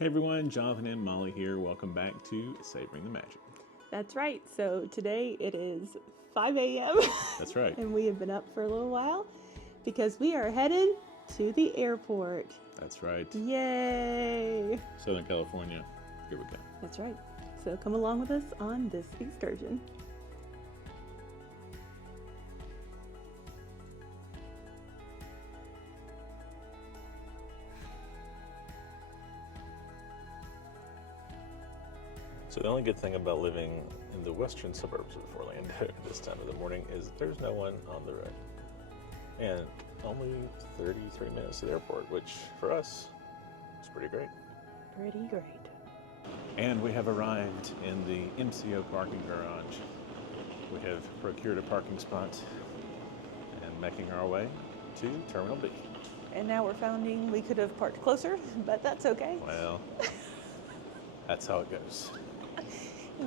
Hey everyone, Jonathan and Molly here. Welcome back to Savoring the Magic. That's right. So today it is 5 a.m. That's right. And we have been up for a little while because we are headed to the airport. That's right. Yay! Southern California. Here we go. That's right. So come along with us on this excursion. So the only good thing about living in the western suburbs of Orlando this time of the morning is there's no one on the road. And only 33 minutes to the airport, which for us is pretty great. Pretty great. And we have arrived in the MCO parking garage. We have procured a parking spot and making our way to Terminal B. And now we're finding we could have parked closer, but that's okay. Well, that's how it goes.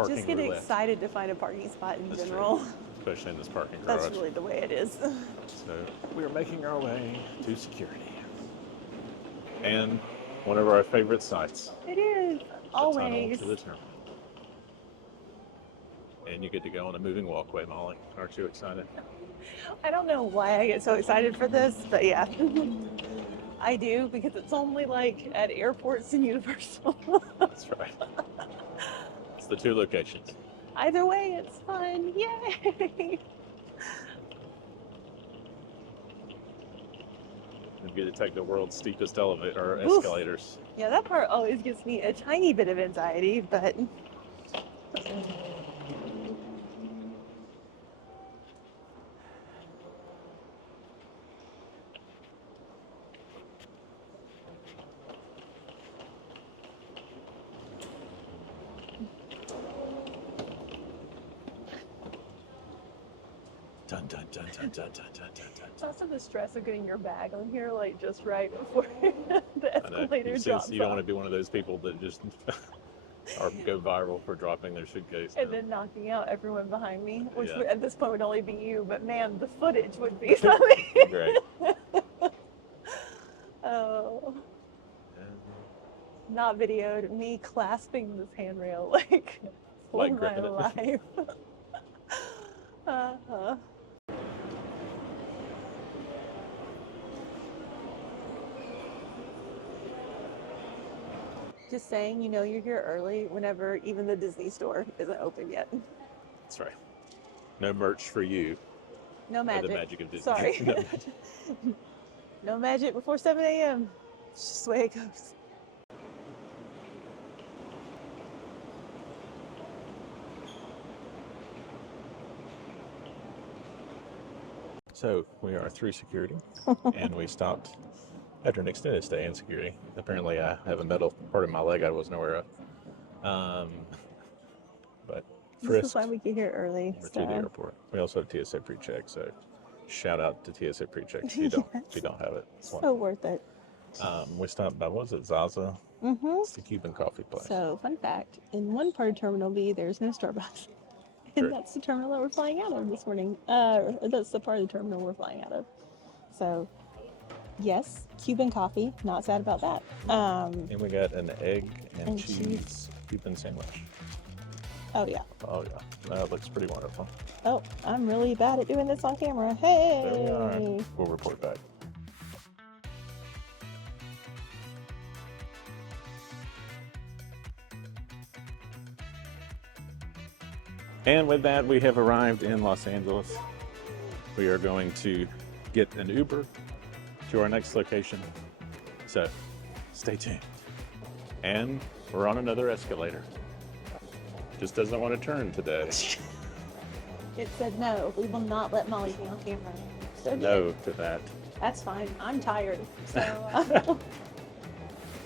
Just get roulette. excited to find a parking spot in That's general. true. Especially in this parking garage. That's really the way it is. So we are making our way to security. And one of our favorite sites. It is. Always. To the terminal. And you get to go on a moving walkway, Molly. Aren't you excited? I don't know why I get so excited for this, but yeah. I do, because it's only like at airports and Universal. That's right. It's the two locations. Either way, it's fun. Yay! You get to take the world's steepest elevator or escalators. Yeah, that part always gives me a tiny bit of anxiety, but Dun dun dun dun dun dun dun dun dun. it's also the stress of getting your bag on here, like just right before the escalator drops You don't off. want to be one of those people that just or go viral for dropping their suitcase. And then knocking out everyone behind me, which Yeah. at this point would only be you, but man, the footage would be something. Great. Oh. Not videoed, me clasping this handrail like for Like my grabbing it. life. uh-huh. Just saying, you know, you're here early whenever even the Disney store isn't open yet. That's right. No merch for you. No Or magic. the magic of Disney. Sorry. No magic. No magic before 7 a.m. It's just the way it goes. So we are through security, and we stopped after an extended stay in security. Apparently, I have a metal part of my leg I wasn't aware of. But This frisked is why we get here early. over to the airport. We also have TSA pre-check, so shout out to TSA pre-check if you don't if you don't have it. It's So wonderful. worth it. We stopped by, what was it, Zaza? Mm-hmm. It's the Cuban coffee place. So, fun fact, in one part of Terminal B, there's no Starbucks. And True. that's the terminal that we're flying out of this morning. That's the part of the terminal we're flying out of. So, yes, Cuban coffee. Not sad about that. And we got an egg and And cheese cheese. Cuban sandwich. Oh, yeah. Oh yeah, that looks pretty wonderful. Oh, I'm really bad at doing this on camera. There we are. Hey! We'll report back. And with that, we have arrived in Los Angeles. We are going to get an Uber to our next location. So stay tuned. And we're on another escalator. Just doesn't want to turn today. It said no. We will not let Molly be on camera. So No to that. that's fine. I'm tired. So,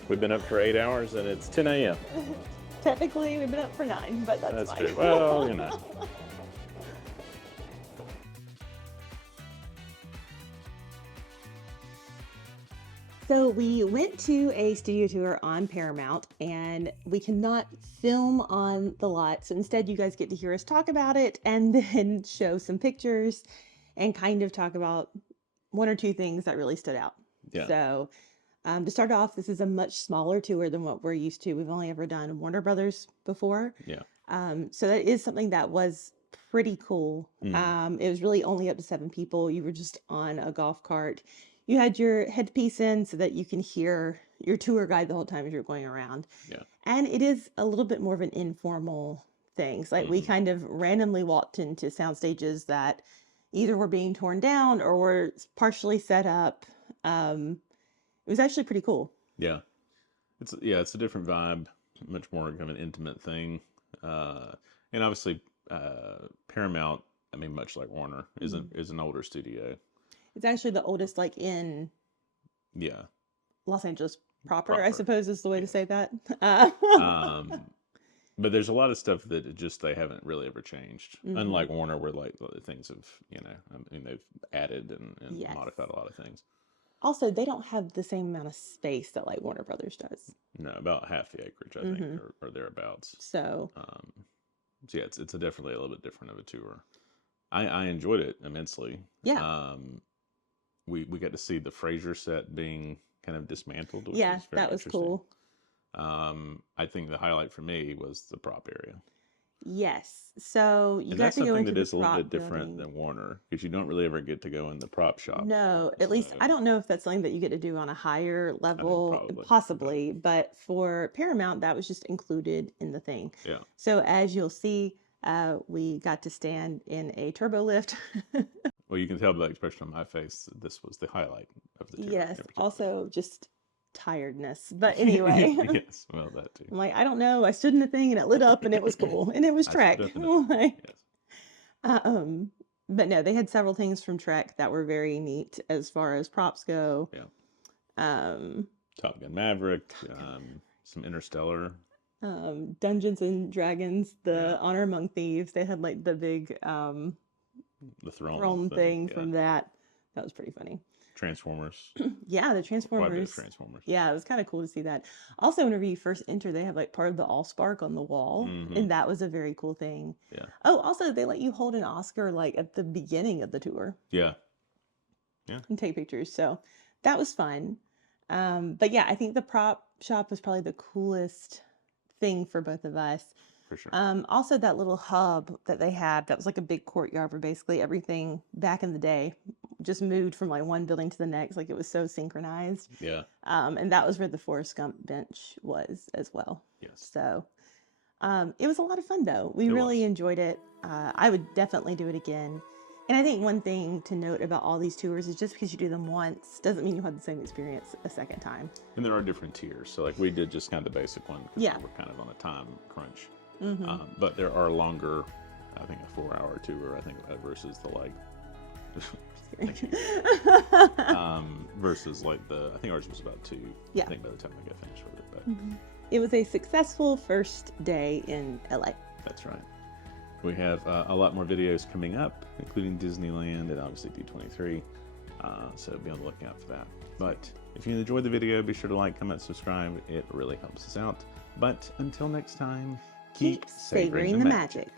We've been up for 8 hours and it's 10 a.m. technically, we've been up for 9, but that's fine. true. Well, you know. So we went to a studio tour on Paramount, and we cannot film on the lot. So instead, you guys get to hear us talk about it and then show some pictures and kind of talk about one or two things that really stood out. Yeah. So To start off, this is a much smaller tour than what we're used to. We've only ever done Warner Brothers before. Yeah. So that is something that was pretty cool. Mm. It was really only up to 7 people. You were just on a golf cart. You had your headpiece in so that you can hear your tour guide the whole time as you're going around. Yeah. And it is a little bit more of an informal thing. So, like we Mhm. kind of randomly walked into sound stages that either were being torn down or were partially set up. It was actually pretty cool. Yeah. It's a different vibe, much more kind of an intimate thing. Uh, and obviously, Paramount, I mean, much like Warner, is an older studio. It's actually the oldest, like in Yeah. Los Angeles proper, I Proper. suppose is the way to Yes. say that. But there's a lot of stuff that they haven't really ever changed. Mhm. Unlike Warner, where like the things have, I mean, they've added and Yes. modified a lot of things. Also, they don't have the same amount of space that like Warner Brothers does. No, about half the acreage, I think, or thereabouts. So So yeah, it's definitely a little bit different of a tour. I enjoyed it immensely. yeah, We got to see the Frasier set being kind of dismantled, which yeah, was very that was interesting. cool. I think the highlight for me was the prop area. Yes. So you And got that's to go something into that the is a little prop bit different building. than Warner, because you don't really ever get to go in the prop shop. No, at least So I don't know if that's something that you get to do on a higher I think level, probably, possibly, but for Paramount, that was just included in the thing. yeah. So as you'll see, we got to stand in a turbo lift. Well, you can tell by the expression on my face that this was the highlight of the tour. Yes, in particular. also just tiredness. But anyway, Yes, well, that too. I'm like, I don't know. I stood in the thing and it lit up and it was cool and it was I Trek. stood up in the thing, Like, yes. but no, they had several things from Trek that were very neat as far as props go. Yeah. Um, Top Gun Maverick, some Interstellar. Dungeons and Dragons, the Yeah. Honor Among Thieves. They had like the big The Throne throne thing yeah. from that. That was pretty funny. Transformers. Yeah, the Quite a bit Transformers. of Transformers. Yeah, it was kind of cool to see that. Also, whenever you first enter, they have like part of the Allspark on the wall, Mhm. and that was a very cool thing. Yeah. Oh, also, they let you hold an Oscar like at the beginning of the tour Yeah. and take pictures. So that was fun. But yeah, I think the prop shop was probably the coolest thing for both of us. For sure. Also that little hub that they had, that was like a big courtyard where basically everything back in the day just moved from like one building to the next. Like it was so synchronized. Yeah. And that was where the Forrest Gump bench was as well. Yes. So it was a lot of fun though. We It really was. enjoyed it. I would definitely do it again. And I think one thing to note about all these tours is just because you do them once doesn't mean you have the same experience a second time. And there are different tiers. So like we did just kind of the basic one because Yeah. we're kind of on a time crunch. Mm-hmm. But there are longer, I think a 4-hour tour, I think, versus the like, versus like I think ours was about 2. Yeah. I think by the time I got finished with it, but It was a successful first day in LA. that's right. We have a lot more videos coming up, including Disneyland and obviously D23. So be on the lookout for that. But if you enjoyed the video, be sure to like, comment, subscribe. It really helps us out. But until next time, Keep savoring the magic.